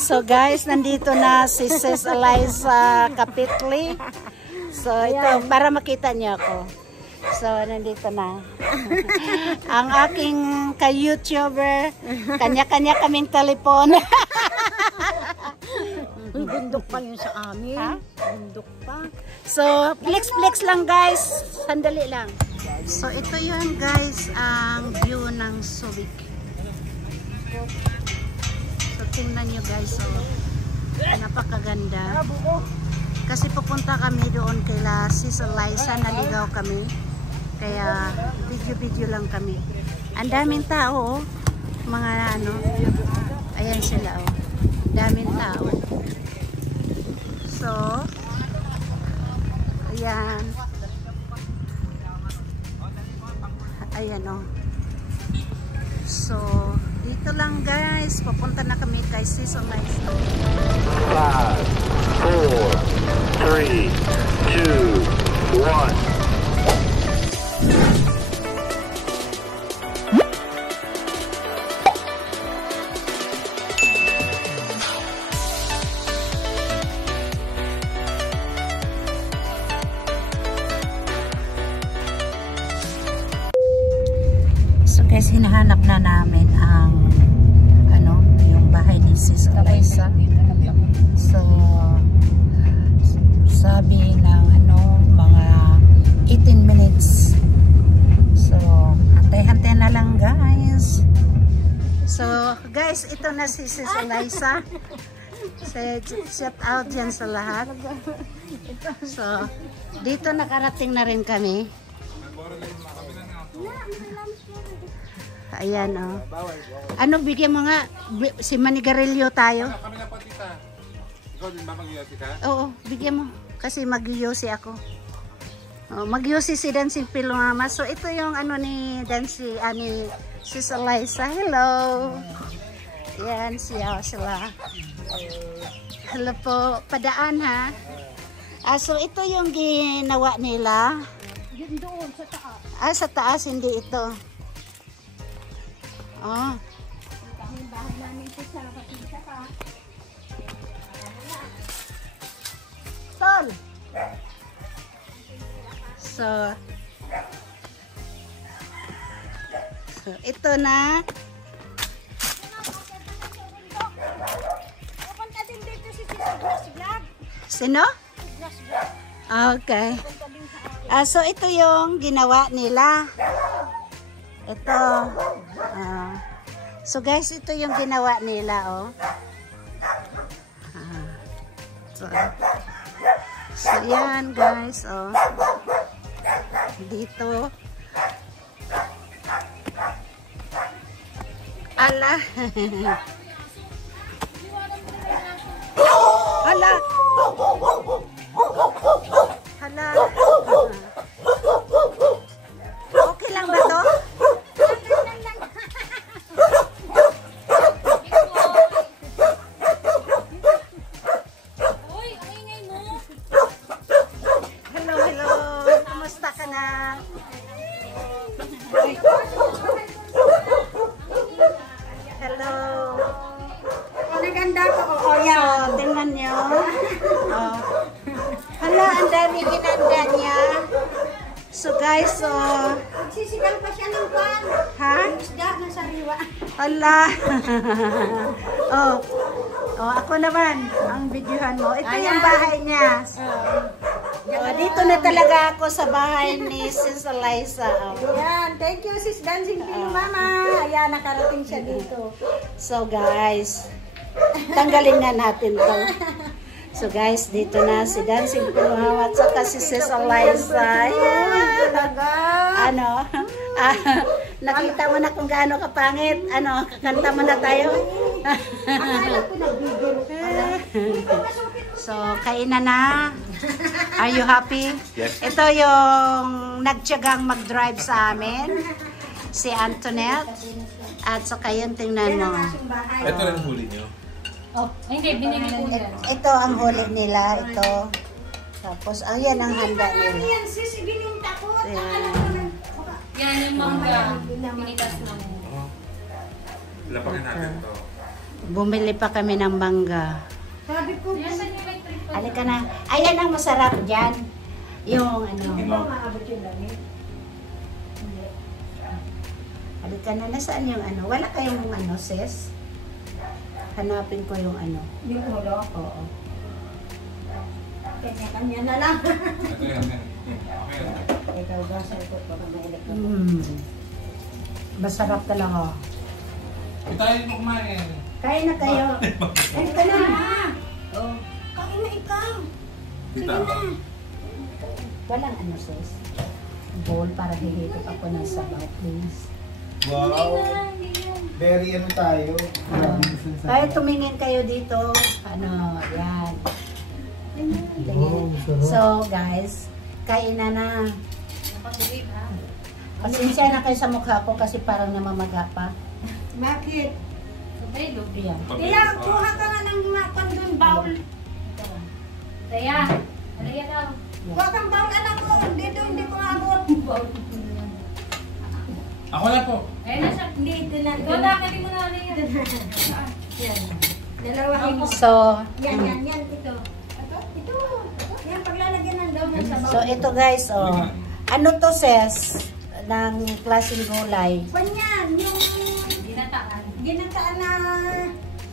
So guys, nandito na si Sis Eliza Kapitli. So ito, para makita niyo ako. So nandito na. Ang aking ka-YouTuber, kanya-kanya kaming telepon. Bundok pa yun sa amin. Ha? Bundok pa. So, flex lang guys. Sandali lang. So, ito yun guys, ang view ng Subic. So, tingnan nyo guys. So, napakaganda. Kasi pupunta kami doon kay Sis Eliza. Naligaw kami. Kaya, video-video lang kami. Ang daming tao, oh. Mga ano, ayan sila, oh. Daming tao. So, ayan. Ayan o. So, dito lang guys. Papunta na kami kay Sis Eliza. 5, 4, 3, 2, 1. Guys, hinahanap na namin ang ano, yung bahay ni Sis Eliza. So, sabi ng ano, mga 18 minutes. So, hantay-hantay na lang guys. So, guys, ito na si Sis Eliza. Shout out dyan sa lahat. So, dito nakarating na rin kami. Ayan o. Ano, bigyan mo nga, si Manigarilyo tayo. Kami na po, tita. Ikaw din ba mag-yosi ka? Oo, bigyan mo. Kasi mag-yosi ako. Oh, mag-yosi si Dancing Pillow Mama. So, ito yung ano ni Dancing, ni Sis Eliza. Hello! Ayan, siya sila. Hello po. Padaan ha. So, ito yung ginawa nila. Yun doon, sa taas. Sa taas, hindi ito. Oh. Ang bahay namin ito sa kapitsa pa. Tol! So, ito na. Pupunta din dito si Siglas Vlog. Sino? Siglas Vlog. Okay. So, ito yung ginawa nila. Ito. So, guys, ito yung ginawa nila, oh. So, yan, guys, oh. Dito. Ala. Hala. Hala. Okay lang ba to? Hello, hello. Kumusta ka na? Hello. Naganda ko. So, tingnan nyo. Oh. Hala, ang dami ginanda niya. So, guys, Sisigal pa siya ng pan. ha? Isda na sariwa. Hala. Oh, ako naman, ang videohan mo. Ito yung bahay niya. Dito na talaga ako sa bahay ni Sis Eliza. Ayan, thank you Sis Dancing Pillow Mama. Ayan, nakarating siya dito. So, guys, tanggalin nga natin to. So, guys, dito na si Dancing Pillow Mama at saka si Sis Eliza. Ayan. Ano? Nakita mo na kung gaano kapangit. Ano, kakanta mo na tayo? So, kainan na. Are you happy? Yes. Ito yung nagtiyagang mag-drive sa amin. Si Antoinette. At saka yun, tingnan mo. Ito rin huli nyo. Hindi, binili ko yan. Ito ang huli nila. Ito. Tapos, ayan ang handa nila. Ayan sis, ibininta ko. Ayan. Yan yung mangga. Pinitas ng... Lapangin natin to. Bumili pa kami ng mangga. Sabi ko, Yan sa niyo may trip pa. Halika na. Ayan ang masarap dyan. Yung ano. di ba maabot yung lamig? Halika na. Nasaan yung ano? Wala kayong ano, sis? Hanapin ko yung ano. Yung ulo. Oo. Kanya-kanya na lang. Ito yan. Okay. Ikaw ba, sagot ko na mailik ko. Masarap talaga. Tayo mo kumain. Kain na kayo. Kain ka na. Oh. Kain na ikaw. Kita. Walang ano, sis. Bowl para hihigop ako ng sabaw, please. Wow. Very ano tayo. Kahit tumingin kayo dito, ano, yan. Tingin. So, guys, kain na na. Napag-uwi ha. Pasensya na kayo sa mukha ko kasi parang namamaga pa. Bakit? Sabay, lubi. Yan. Kailangan kuha ka nga ng makan doon, bowl. Saya. Halika daw. Kuha kang bowl, anak ko. Hindi ko abot. Ako na po. Ayun na siya. Dito na. Ikaw na, kali mo na yan. Yan. Dalawahin mo. So, Yan. Ito. Ito. Yan, paglalagyan ng daw ng sabaw. so ito guys, oh. Ano to, sis? Ng klaseng gulay. Panyan, yung Ginataan. ginataan na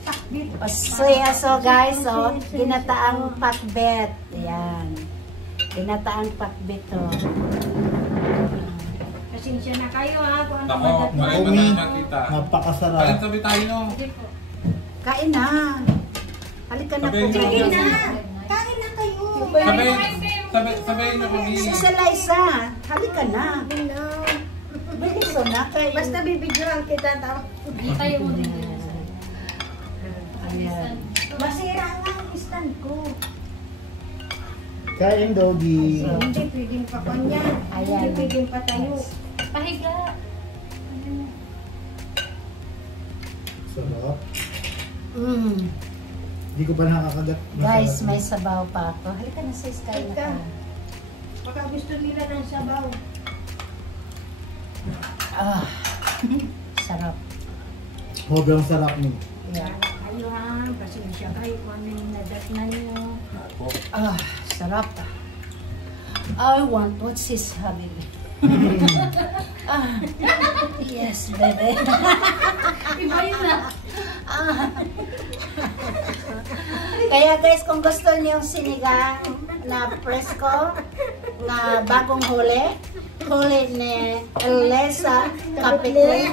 pakbit. So guys, oh, ginataang pakbet. Yan. Ginataang pakbet to. Pasensya na kayo ha. Kung ano Ako, ba maray ba Umi. tayo makita? Kain Napakasarap. sabi tayo no. Sige po. Kain na. Halika na po. Sabihin niyo Sige ako. na. Kain na kayo. Sabihin niyo kami. Si Liza, halika na. Bilis na kayo. Basta bibidyoan kita daw. Hindi tayo mo din. Ayan. Masira nga ang stand ko. Kain, doggy. Hindi pwedeng pa kanya. Ayan. Hindi pwedeng pa tayo. Pahiga. Sarap. Hindi ko pa nakakagat. Guys, Masarap. may sabaw pa ako. Halika na sis, kain na ka. Baka gusto nila ng sabaw. Ah, sarap. Sobrang sarap mo. Yeah. Kayo ha. Pasensya kayo kung ano yung nadatnan nyo. Ah, sarap. I want what sis having. Ah, yes, baby. Iba yun na. Kaya guys, kung gusto niyo yung sinigang na presko, na bagong huli ni Elisa Capitol,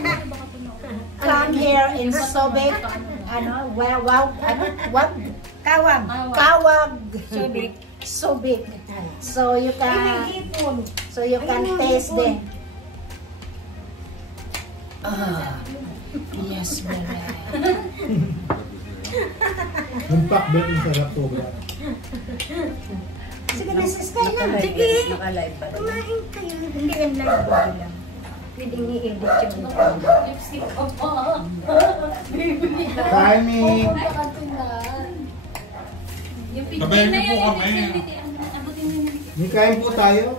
come here in Subic, Kawag. Kawag, Subic. Subic. So you can Ipon. taste them. Ah, yes, baby. Yung pakbet, yung sarap sobra. Sige na, sis, kain na. Sige. Kumain kayo. Hindi yan lang. Pwedeng i-edit yung Lipstick ko po. Kain, Mick. Yung Sabayan na niyo po yun. kami. Abutin mo yun. May kain po tayo.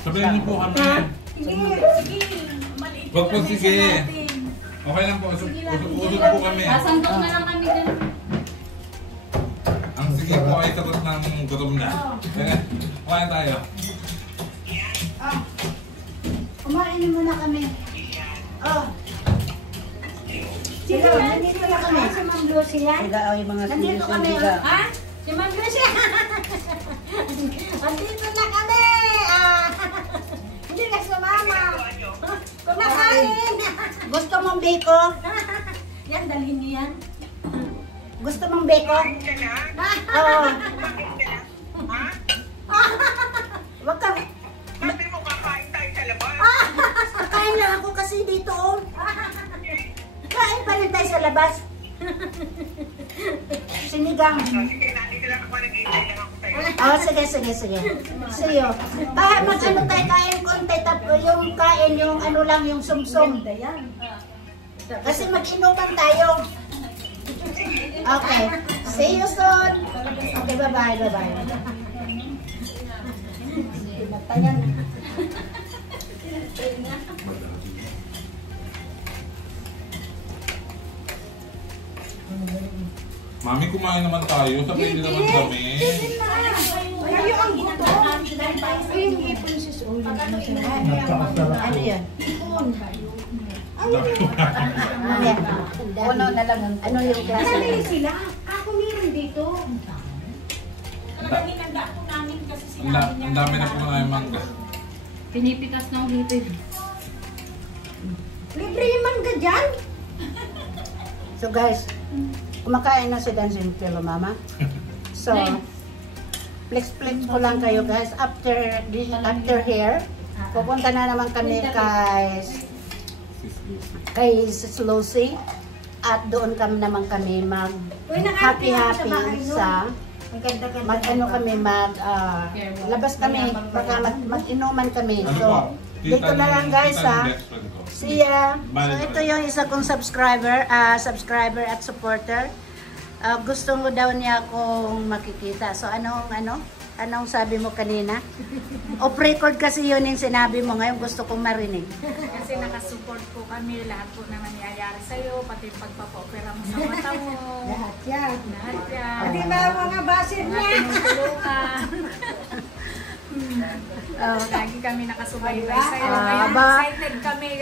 Sabihin niyo po kami. Sige. Wag po sige. Okay lang po. Usog po kami. Sasandok na lang kami dyan. Ang sige po ay sagot ng gutom na. Kumain tayo. Kumain muna kami. Oh. Sige, nandito na kami. Sa Ma'am Lucy yan. Sila ay mga Nandito kami. sila. Ha? Si Ma'am Lucy. Nandito na kami. Hindi na sumama. Kumakain. Gusto mong beko? Yan, dalhin niyo yan. Gusto mong beko? Oo. Wag ka. Sabi mo kakain tayo sa labas. Kakain na ako kasi dito. Oh. Kain pa rin tayo sa labas. Sinigang. Sige, nandito lang ako, nag-iintay lang ako tayo. Oh, sige. See you. Mag-ano tayo, kain konti. Yung kain, yung ano lang, yung sumsum. Yan. Kasi mag-inuman tayo. Okay. See you soon. Okay, bye-bye. Pinatayan. Mami, kumain naman tayo. Sabay din naman kami. Kayo ang buto. Ay, yung ipon sis. Napakasarap po. Puno na lang. Ano yung klase? Dali sila. Ako meron dito. Ang dami na kumain mangga. Pinipitas ng dito. Libre yung mangga dyan. So guys, kumakain na si Dancing Pillow Mama. So, flex ko lang kayo guys. After here, pupunta na naman kami kay Sis Lucy. At doon kami naman kami mag happy sa labas kami, mag-inuman kami. So, dito na lang guys ha. See ya. So ito yung isa kong subscriber at supporter. Gusto mo daw niya akong makikita. So anong sabi mo kanina? Off record kasi yun yung sinabi mo. Ngayon gusto kong marinig. Kasi nakasupport po kami. Lahat po na nangyayari sa'yo. Pati pagpapa-opera mo sa mata mo. Lahat yan. Lahat yan. Hindi ba mga basin niya? Tulungan. Lagi kami nakasubaybay sa'yo. Kaya Aba. excited kami.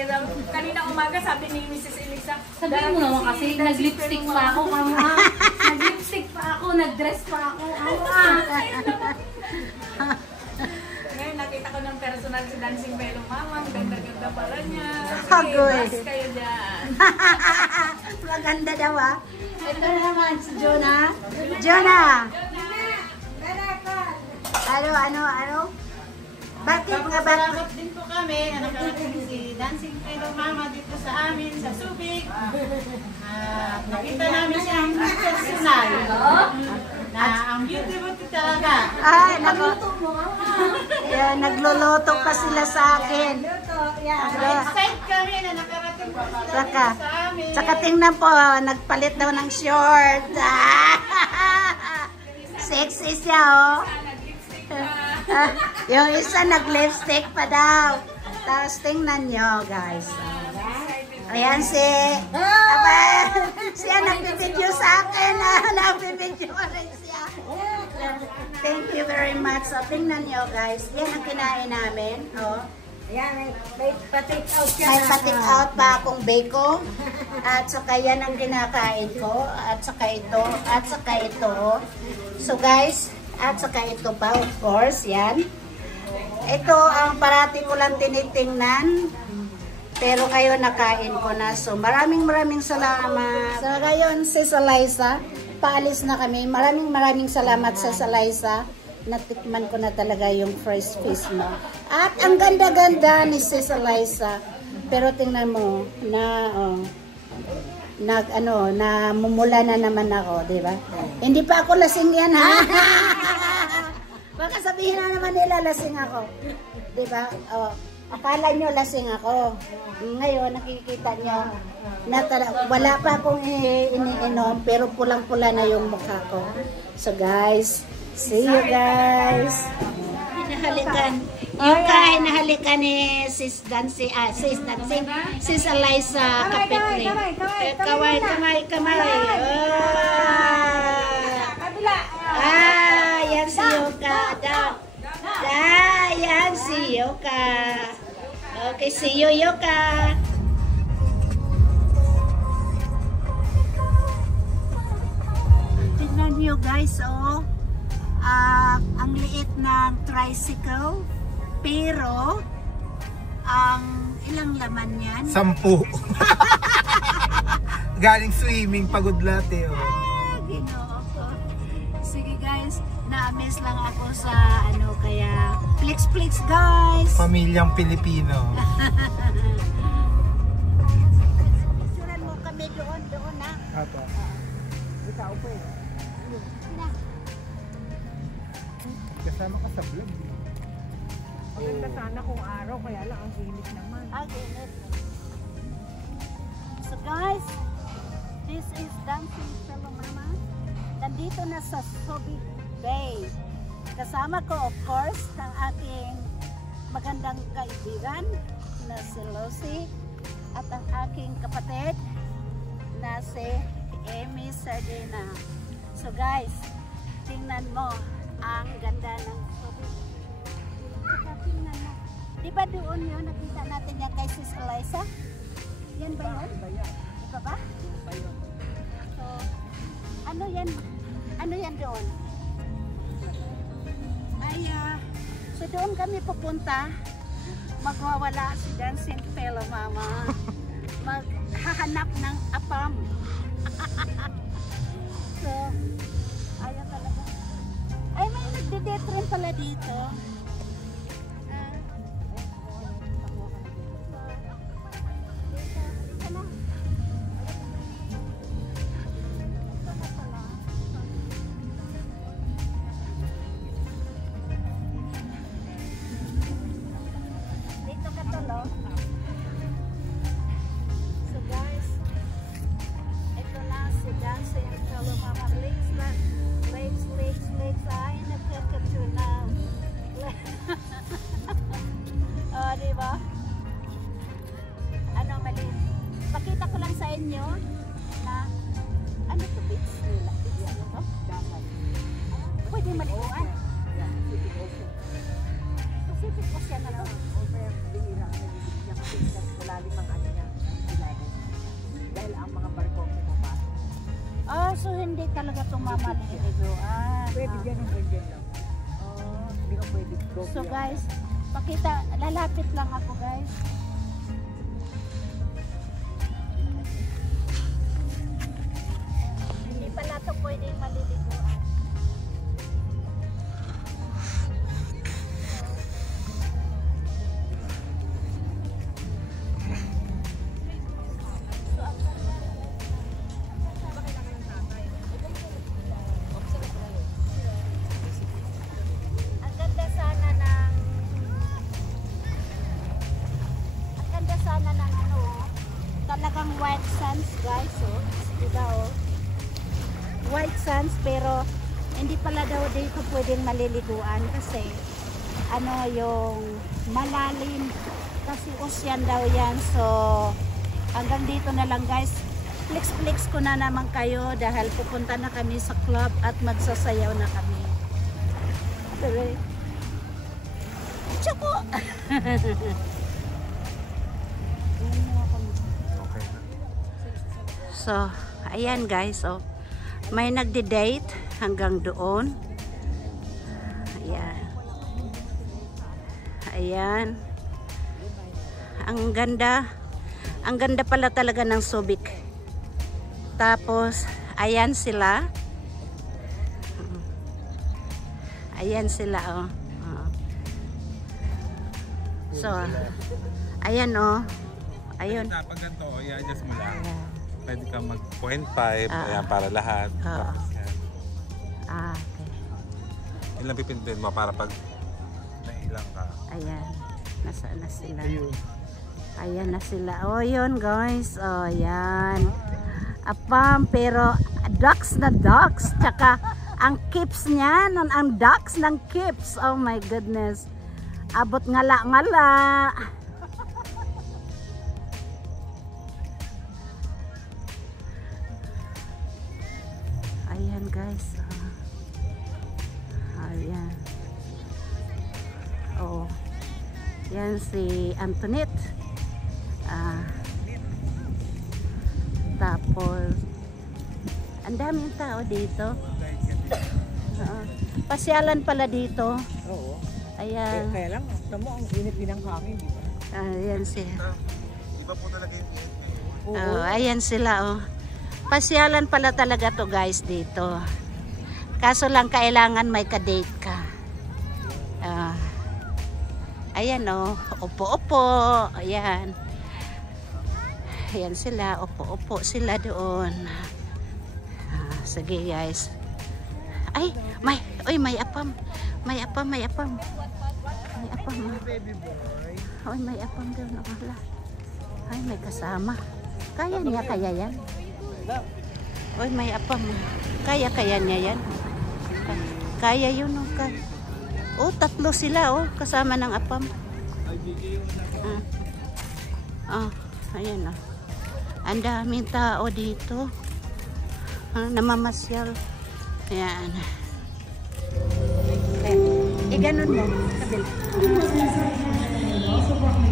Kanina umaga sabi ni Mrs. Elisa, Sabihin mo naman kasi, nag-lipstick pa ako. Nag-lipstick pa ako, nag-dress pa ako. ngayon nakita ko ng personal si Dancing Pillow Mama. Ang ganda-ganda pala niya. Agoy. Sige, bas kayo dyan. Maganda daw ah. Ito na naman si Jonah. Jonah! Ano? Bakit nga ba? Salamat din po kami na nakarating si Dancing Pillow Mama dito sa amin sa Subic. Nakita namin siyang personal. Na ang beauty talaga. Ay, nagluluto pa sila sa akin. Excited kami na nakarating po sila dito sa amin. Saka tingnan po, nagpalit daw ng short. Sexy siya oh. Yung isa nag-lipstick pa daw. Tapos tingnan nyo guys. Ayan siya nagbibideo sa akin. Nagbibideo rin siya. Thank you very much. So tingnan nyo guys. Yan ang kinain namin. Oh. Ayan, may pa-take out siya. May pa-take out pa akong bacon. At saka yan ang kinakain ko. At saka ito. At saka ito. So guys, at saka ito pa of course. Yan. Ito ang parati ko lang tinitingnan. Pero kayo nakain ko na. So maraming salamat. So ngayon si Eliza, paalis na kami. Maraming salamat sa Eliza. Natikman ko na talaga yung fresh fish mo. At ang ganda-ganda ni Sis Eliza. Pero tingnan mo na mumula na naman ako, di ba? Hindi pa ako lasing yan ha. Baka sabihin na naman nila lasing ako. Di ba? Akala nyo lasing ako. Ngayon nakikita nyo na wala pa akong iniinom pero pulang-pula na yung mukha ko. So guys, see you guys. Hinahalikan ni Sis Dancing, Sis Eliza Kapitli. Kamay. Yan si Yoka. Yan si Yoka. Okay, see you Yoka. Tignan niyo guys, oh. Ang liit ng tricycle, pero ang ilang laman yan? 10. Galing swimming, pagod lahat oh. Ginoo ko. Sige guys, na-amaze lang ako sa kaya flex guys. Pamilyang Pilipino. Suran mo kami doon na. Apo. Ikaw po. Kasama ka sa vlog. Maganda sana kung araw, kaya lang ang init naman. So guys, this is Dancing Pillow Mama. Nandito na sa Subic Bay. Kasama ko of course ang aking magandang kaibigan na si Lucy at ang aking kapatid na si Amy Sardina. So guys, tingnan mo ang ganda ng tubig. Tingnan mo. Di ba doon yun, nakita natin yan kay Sis Eliza? Yan ba yun? Iba ba? So, ano yan? Ano yan doon? Ay, so doon kami pupunta. Magwawala si Dancing Fellow Mama. Maghahanap ng apam. So, ayaw talaga. Ay, may nagde-date rin pala dito. So guys, ito na si Dancing Fellow Mama. Legs. Ay, nagkakatu na. Oh, diba? Ano, mali. Pakita ko lang sa inyo na ano to, beach nila. Ano to? Pwede malikuan. Pacific Ocean na to. Malalim ang ano niya, ilalim. Dahil ang mga barko pumapasok. Ah, so hindi talaga tumamaliguan. Pwede dyan ang ganyan lang. Hindi ka pwede go. So guys, pakita, lalapit lang ako guys. Hindi pala ito pwedeng maliliguan. Talagang white sands guys, oh. Diba, oh. White sands, pero hindi pala daw dito pwedeng maliliguan kasi ano yung malalim kasi ocean daw yan. So hanggang dito na lang guys. Flex ko na naman kayo dahil pupunta na kami sa club at magsasayaw na kami. Choco! So, ayan guys, oh. May nagde-date hanggang doon. Ayan. Ayan. Ang ganda pala talaga ng Subic. Tapos, ayan sila. Ayan sila, oh. So, ayan, oh. Ayun. Pag ganito, i-adjust mo lang. Pwede ka mag 0.5, ayan, para lahat. Okay. Yun lang pipindutin mo para pag nailang ka. Ayan. Nasaan na sila? Ayan na sila. Oh, yun guys. Oh, yan. Apam, pero ducks na ducks. Tsaka, ang kips niya, ang ducks ng kips. Oh my goodness. Abot ngala-ngala. Ayan guys. Ayan. Oh. Yan si Antoinette. Tapos ang daming tao dito. Pasyalan pala dito. Oo. Ayan. Kaya lang, tamo ang init din ng hangin, di ba? Ayan siya. Iba po talaga yung init. Oh, ayan sila, oh. Pasyalan pala talaga to guys dito. Kaso lang kailangan may ka-date ka. Ayan, oh. Upo-upo. Ayan. Ayan sila. Upo-upo sila doon. Sige guys. Ay, may apam. May apam. May apam. Ay, may apam doon. Ay, may kasama. Kaya niya kaya yan? Ay, may apam. Kaya niya yan? Kaya yun, oh. Oh, tatlo sila, oh. Kasama ng apam. Ayan, oh. Ang daming tao dito. Namamasyal. Ayan. Ganun mo. Kabila.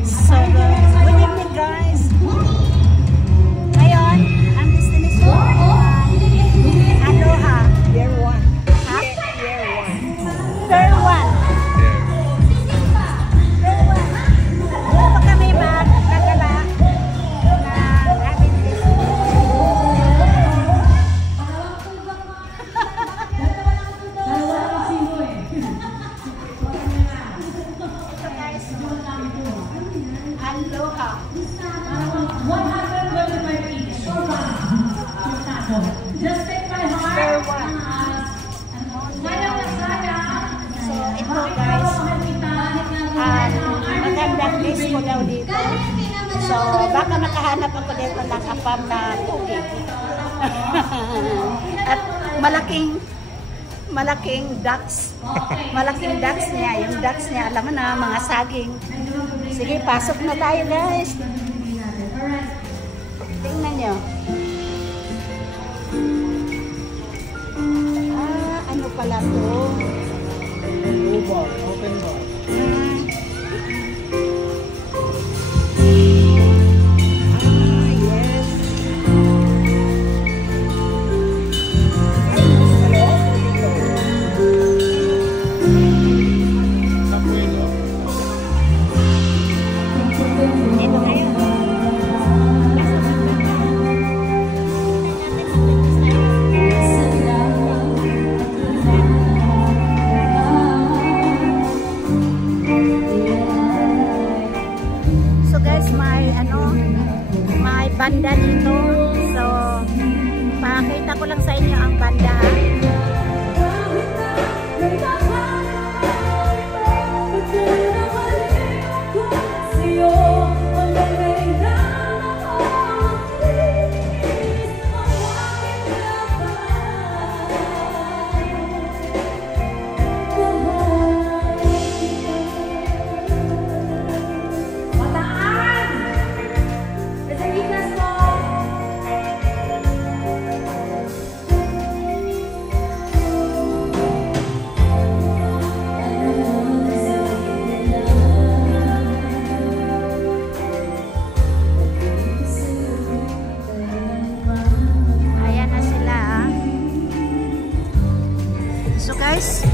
So, good evening guys. Ngayon, ang destination Aloha. Year 1. Ha? Year 1. Dito kami magkagala ng aming Aloha. 125 each. Just take my heart. So, ito guys. Magandang disco daw dito. So, baka makahanap ako dito ng kapam na tubig. At malaking ducks. Malaking ducks niya. Yung ducks niya, alam mo na, mga saging. Sige, pasok na tayo guys. Tingnan nyo. Ano pala to? Open bar. Yes. Banda dito. So, pakita ko lang sa inyo ang banda.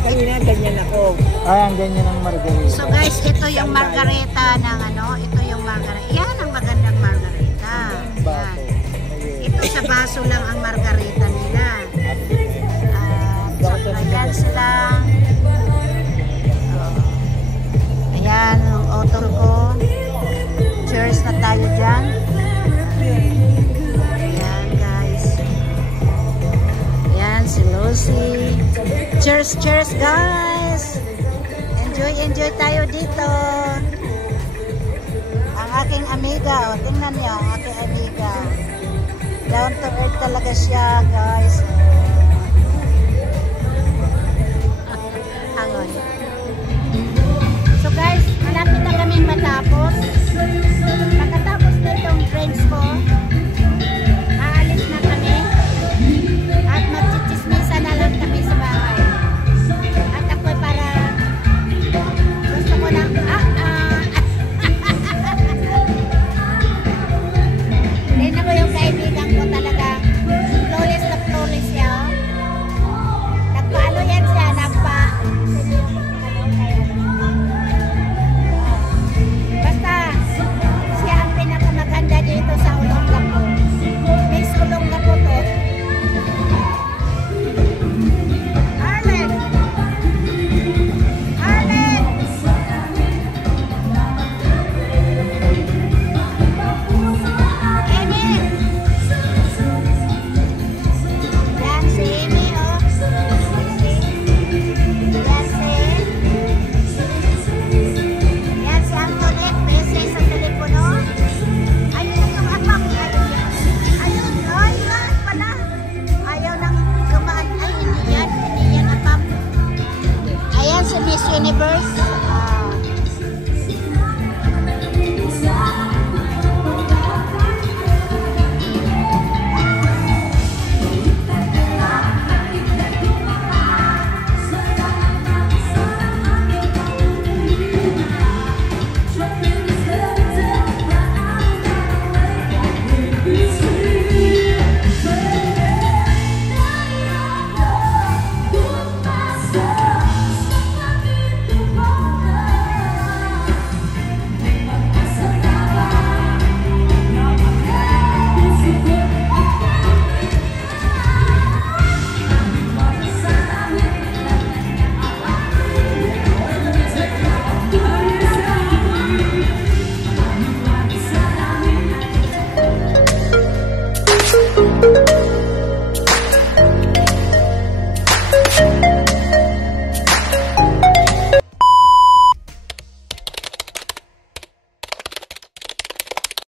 Kanina ganyan ako. Ay, ang ganyan ang margarita. So guys, ito yung margarita ng ano, ito yung margarita. Yan ang magandang margarita. Yan. Ito sa baso lang ang margarita nila. So ayan sila. Ayan, ang otol ko. Cheers na tayo dyan. Ayan guys. Ayan si Lucy. Cheers, cheers guys! Enjoy tayo dito. Ang aking amiga, o tingnan niyo, ang aking amiga. Down to earth talaga siya guys. Hangon. So guys, malapit na kami matapos.